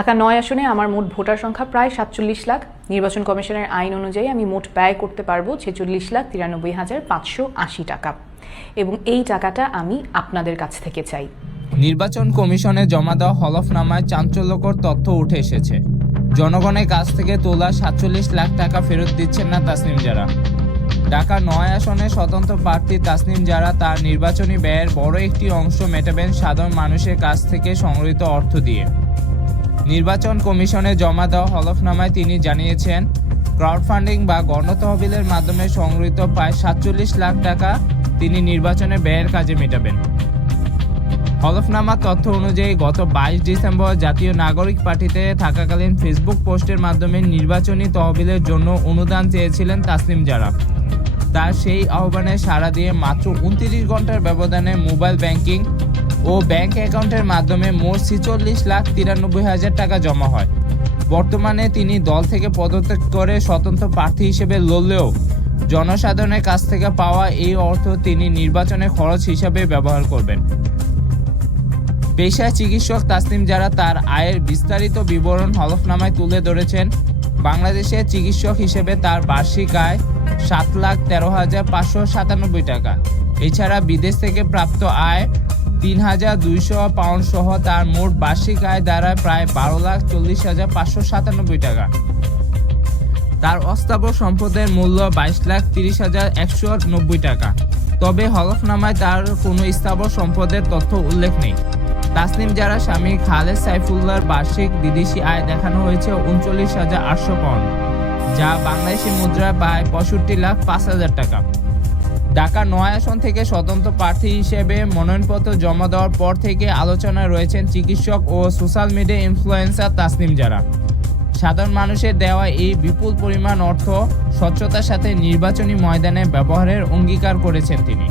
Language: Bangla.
ঢাকা ৯ আসনে আমার মোট ভোটার সংখ্যা প্রায় ৪৭ লাখ। নির্বাচন কমিশনের আইন অনুযায়ী আমি মোট ব্যয় করতে পারবো ৪৬,৯৩,৫৮০ টাকা, এবং এই টাকাটা আমি আপনাদের কাছ থেকে চাই। নির্বাচন কমিশনে জমা দেওয়া হলফনামায় চাঞ্চল্যকর তথ্য উঠে এসেছে। জনগণের কাছ থেকে তোলা ৪৭ লাখ টাকা ফেরত দিচ্ছেন না তাসনিম জারা। ঢাকা ৯ আসনে স্বতন্ত্র প্রার্থী তাসনিম জারা তার নির্বাচনী ব্যয়ের বড় একটি অংশ মেটাবেন সাধারণ মানুষের কাছ থেকে সংগৃহীত অর্থ দিয়ে। নির্বাচন কমিশনে জমা দেওয়া হলফনামায় তিনি জানিয়েছেন, ক্রাউড ফান্ডিং বা গণতহবিলের মাধ্যমে সংগৃহীত প্রায় ৪৭ লাখ টাকা তিনি নির্বাচনে ব্যয়ের কাজে মেটাবেন। হলফনামার তথ্য অনুযায়ী গত ২২ ডিসেম্বর জাতীয় নাগরিক পার্টিতে থাকাকালীন ফেসবুক পোস্টের মাধ্যমে নির্বাচনী তহবিলের জন্য অনুদান চেয়েছিলেন তাসনিম জারা। তার সেই আহ্বানে সাড়া দিয়ে মাত্র ২৯ ঘন্টার ব্যবধানে মোবাইল ব্যাংকিং ও ব্যাংক অ্যাকাউন্টের মাধ্যমে মোট ৪৬,৯৩,০০০ টাকা জমা হয়। বর্তমানে তিনি দল থেকে পদত্যাগ করে স্বতন্ত্র প্রার্থী হিসেবে লড়লেও জনসাধারণের কাছ থেকে পাওয়া এই অর্থ তিনি নির্বাচনে খরচ হিসাবে ব্যবহার করবেন। পেশায় চিকিৎসক তাসনিম জারা তার আয়ের বিস্তারিত বিবরণ হলফনামায় তুলে ধরেছেন। বাংলাদেশের চিকিৎসক হিসেবে তার বার্ষিক আয় ৭,১৩,৫৯৭ টাকা। এছাড়া বিদেশ থেকে প্রাপ্ত আয় ৩,২০০ পাউন্ড সহ তার মোট বার্ষিক আয় দাঁড়ায় প্রায় ১২,৪০,৫৯৭ টাকা। তার অস্থাবর সম্পদের মূল্য ২২,৩০,১৯০ টাকা। তবে হলফনামায় তার কোনো স্থাবর সম্পদের তথ্য উল্লেখ নেই। তাসনিম জারা স্বামী খালেদ সাইফুল্লাহর বার্ষিক বিদেশি আয় দেখানো হয়েছে ৩৯,৮০০ পাউন্ড, যা বাংলাদেশি মুদ্রায় প্রায় ৬৫,০৫,০০০ টাকা। ঢাকা ৯ আসন থেকে স্বতন্ত্র প্রার্থী হিসেবে মনোনয়নপত্র জমা দেওয়ার পর থেকে আলোচনায় রয়েছেন চিকিৎসক ও সোশ্যাল মিডিয়া ইনফ্লুয়েন্সার তাসনিম জারা। সাধারণ মানুষের দেওয়া এই বিপুল পরিমাণ অর্থ স্বচ্ছতার সাথে নির্বাচনী ময়দানে ব্যবহারের অঙ্গীকার করেছেন তিনি।